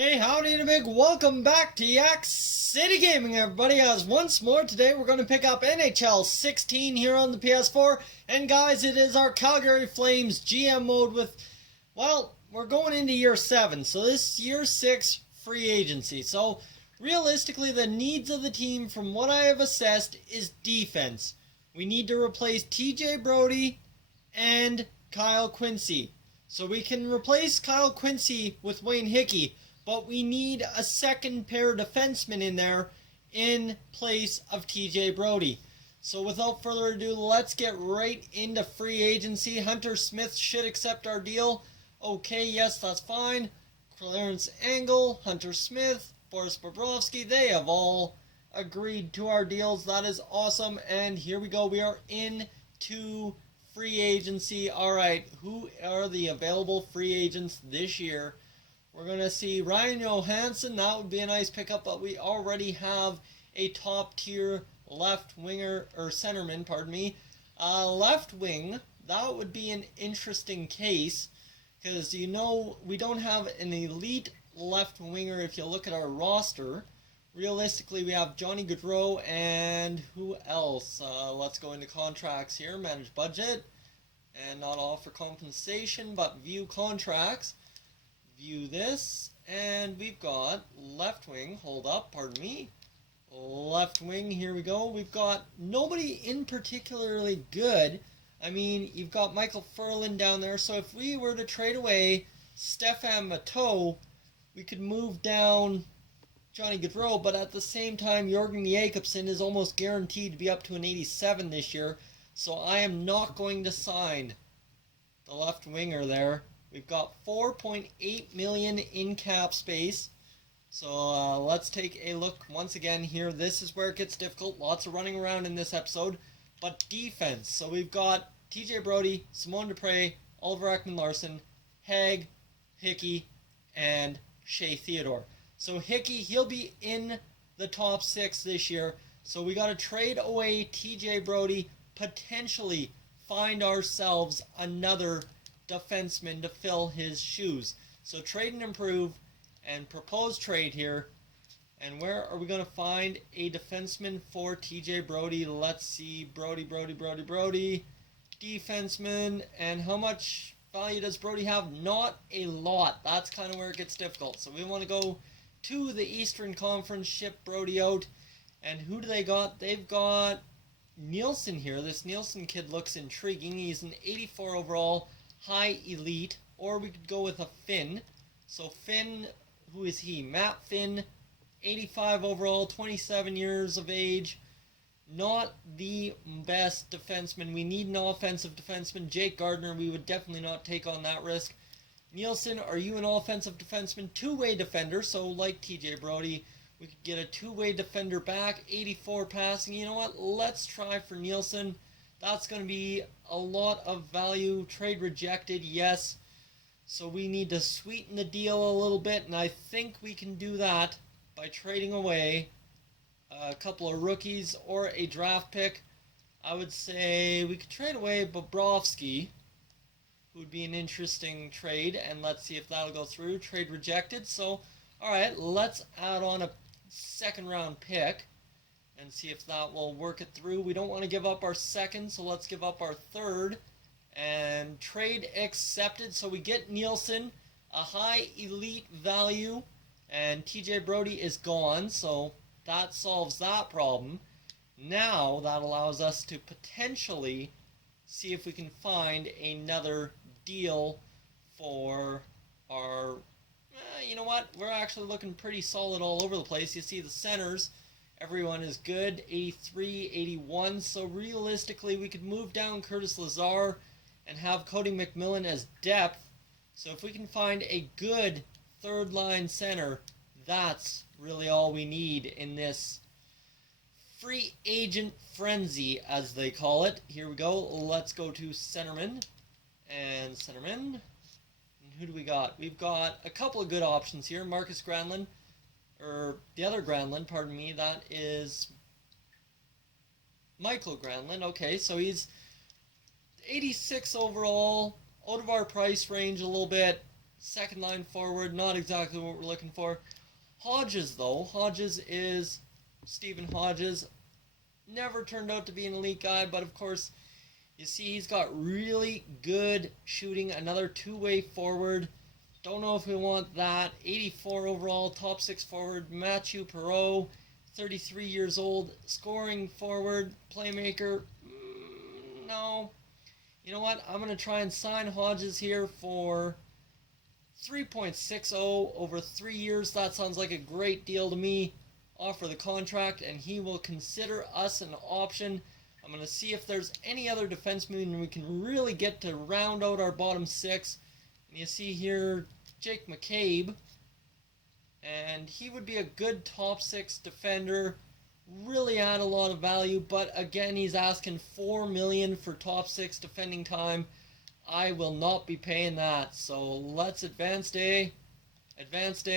Hey, howdy and a big welcome back to Yak-City Gaming, everybody. As once more, today we're going to pick up NHL 16 here on the PS4. And guys, it is our Calgary Flames GM mode with, well, we're going into year 7. So this is year 6 free agency. So realistically, the needs of the team, from what I have assessed, is defense. We need to replace TJ Brodie and Kyle Quincy. So we can replace Kyle Quincy with Wayne Hickey, but we need a second pair of defensemen in there in place of TJ Brodie. So without further ado, let's get right into free agency. Hunter Smith should accept our deal. Okay, yes, that's fine. Clarence Angle, Hunter Smith, Boris Bobrovsky, they have all agreed to our deals. That is awesome. And here we go. We are into free agency. All right, who are the available free agents this year? We're going to see Ryan Johansson. That would be a nice pickup, but we already have a top-tier left winger, or centerman, pardon me. Left wing, that would be an interesting case, because you know we don't have an elite left winger if you look at our roster. Realistically, we have Johnny Gaudreau and who else? Let's go into contracts here, manage budget, and not offer compensation, but view contracts. View this, and we've got left wing, hold up, pardon me, left wing, here we go. We've got nobody in particularly good. I mean, you've got Michael Furlan down there, so if we were to trade away Stefan Matteau, we could move down Johnny Gaudreau, but at the same time, Jorgen Jakobsen is almost guaranteed to be up to an 87 this year, so I am not going to sign the left winger there. We've got $4.8 million in cap space. So let's take a look once again here. This is where it gets difficult. Lots of running around in this episode. But defense. So we've got TJ Brodie, Simone Dupre, Oliver Ekman-Larsson, Haig, Hickey, and Shea Theodore. So Hickey, he'll be in the top 6 this year. So we got to trade away TJ Brodie, potentially find ourselves another defenseman to fill his shoes. So trade and improve and propose trade here. And where are we going to find a defenseman for TJ Brodie? Let's see. Brodie. Defenseman. And how much value does Brodie have? Not a lot. That's kind of where it gets difficult. So we want to go to the Eastern Conference, ship Brodie out. And who do they got? They've got Nielsen here. This Nielsen kid looks intriguing. He's an 84 overall. High elite, or we could go with a Finn. So Finn, who is he? Matt Finn, 85 overall, 27 years of age. Not the best defenseman. We need an offensive defenseman. Jake Gardner, we would definitely not take on that risk. Nielsen, are you an offensive defenseman? Two-way defender, so like TJ Brodie, we could get a two-way defender back. 84 passing. You know what? Let's try for Nielsen. That's going to be a lot of value. Trade rejected, yes. So we need to sweeten the deal a little bit, and I think we can do that by trading away a couple of rookies or a draft pick. I would say we could trade away Bobrovsky, who would be an interesting trade, and let's see if that'll go through. Trade rejected. So, all right, let's add on a second-round pick and see if that will work it through. We don't want to give up our second, so let's give up our third. And trade accepted. So we get Nielsen, a high elite value, and TJ Brodie is gone, so that solves that problem. Now that allows us to potentially see if we can find another deal for our... you know what? We're actually looking pretty solid all over the place. You see the centers. Everyone is good, 83, 81, so realistically we could move down Curtis Lazar and have Cody McMillan as depth. So if we can find a good third-line center, that's really all we need in this free agent frenzy, as they call it. Here we go. Let's go to centerman. And centerman. And who do we got? We've got a couple of good options here. Marcus Granlund. Or the other Granlund, pardon me, that is Michael Granlund. Okay, so he's 86 overall, out of our price range a little bit. second line forward, not exactly what we're looking for. Hodges, though. Hodges is Stephen Hodges. Never turned out to be an elite guy, but of course, you see he's got really good shooting. Another two-way forward. Don't know if we want that. 84 overall, top 6 forward. Mathieu Perreault, 33 years old, scoring forward, playmaker. No. You know what? I'm going to try and sign Hodges here for 3.60 over 3 years. That sounds like a great deal to me. Offer the contract, and he will consider us an option. I'm going to see if there's any other defenseman we can really get to round out our bottom 6. And you see here Jake McCabe, and he would be a good top 6 defender, really add a lot of value, but again, he's asking $4 million for top 6 defending time. I will not be paying that, so let's advance day again,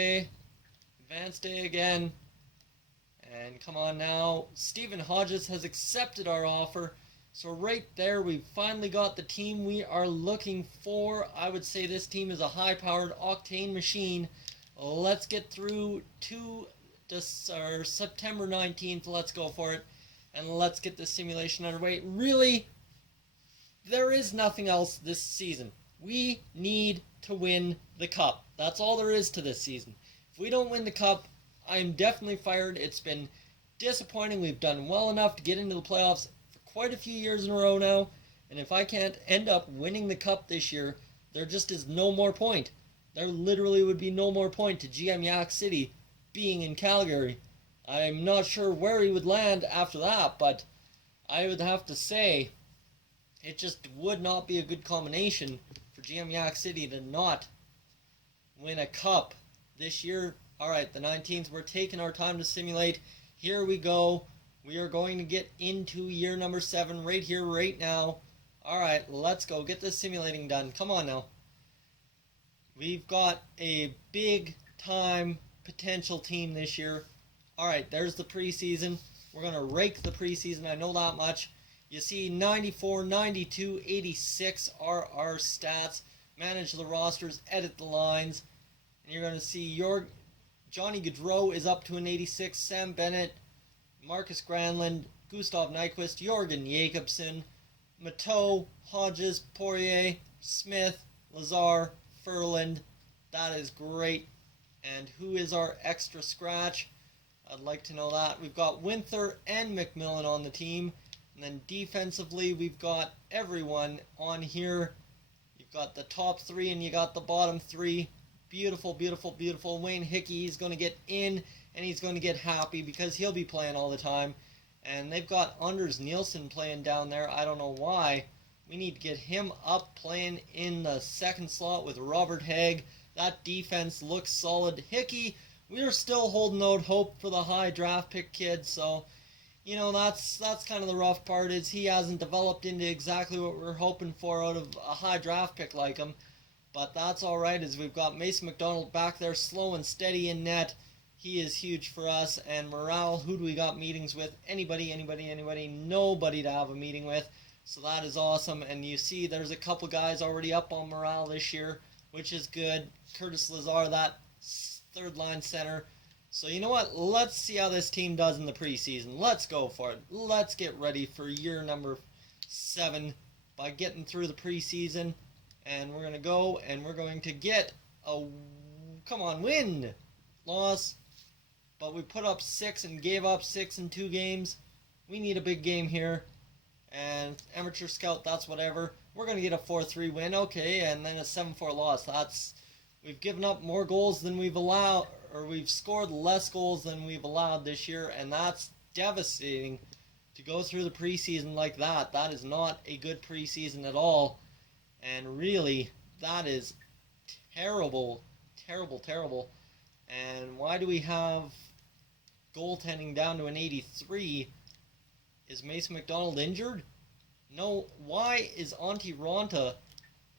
and come on now. Stephen Hodges has accepted our offer. So right there, we've finally got the team we are looking for. I would say this team is a high-powered octane machine. Let's get through to September 19th. Let's go for it. And let's get this simulation underway. Really, there is nothing else this season. We need to win the cup. That's all there is to this season. If we don't win the cup, I'm definitely fired. It's been disappointing. We've done well enough to get into the playoffs quite a few years in a row now, and if I can't end up winning the cup this year, there just is no more point. There literally would be no more point to GM Yak-City being in Calgary. I'm not sure where he would land after that, but I would have to say it just would not be a good combination for GM Yak-City to not win a cup this year. Alright, the 19th, we're taking our time to simulate. Here we go. We are going to get into year number 7 right here, right now. Alright, let's go. Get this simulating done. Come on now. We've got a big time potential team this year. Alright, there's the preseason. We're going to rake the preseason. I know that much. You see 94, 92, 86 are our stats. Manage the rosters, edit the lines. And you're going to see Johnny Gaudreau is up to an 86. Sam Bennett, Marcus Granlund, Gustav Nyquist, Jorgen Jacobsen, Mateau, Hodges, Poirier, Smith, Lazar, Furland. That is great. And who is our extra scratch? I'd like to know that. We've got Winther and McMillan on the team. And then defensively, we've got everyone on here. You've got the top 3 and you got the bottom 3. Beautiful, beautiful, beautiful. Wayne Hickey is going to get in, and he's going to get happy because he'll be playing all the time. And they've got Anders Nielsen playing down there. I don't know why. We need to get him up playing in the second slot with Robert Haig. That defense looks solid. Hickey, we are still holding out hope for the high draft pick kid. So, you know, that's kind of the rough part, is he hasn't developed into exactly what we're hoping for out of a high draft pick like him. But that's alright, as we've got Mason McDonald back there slow and steady in net. He is huge for us. And morale, who do we got meetings with? Anybody? Nobody to have a meeting with. So that is awesome. And you see there's a couple guys already up on morale this year, which is good. Curtis Lazar, that third line center. So you know what? Let's see how this team does in the preseason. Let's go for it. Let's get ready for year number 7 by getting through the preseason. And we're going to go and we're going to get a, come on, win. Loss. But we put up 6 and gave up 6 in 2 games. We need a big game here. And amateur scout, that's whatever. We're going to get a 4-3 win. Okay, and then a 7-4 loss. We've given up more goals than we've allowed, or we've scored less goals than we've allowed this year. And that's devastating to go through the preseason like that. That is not a good preseason at all. And really, that is terrible, terrible, terrible. And why do we have goaltending down to an 83? Is Mason McDonald injured? No. Why is Antti Ranta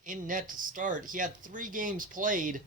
in net to start? He had 3 games played,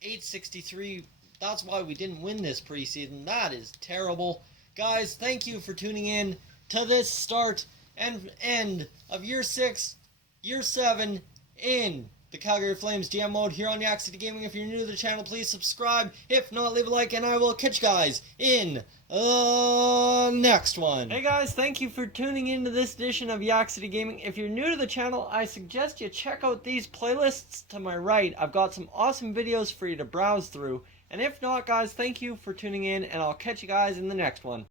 863. That's why we didn't win this preseason. That is terrible. Guys, thank you for tuning in to this start and end of year 6, year 7 in the Calgary Flames GM mode here on Yak-City Gaming. If you're new to the channel, please subscribe. If not, leave a like, and I will catch you guys in the next one. Hey guys, thank you for tuning into this edition of Yak-City Gaming. If you're new to the channel, I suggest you check out these playlists to my right. I've got some awesome videos for you to browse through. And if not, guys, thank you for tuning in, and I'll catch you guys in the next one.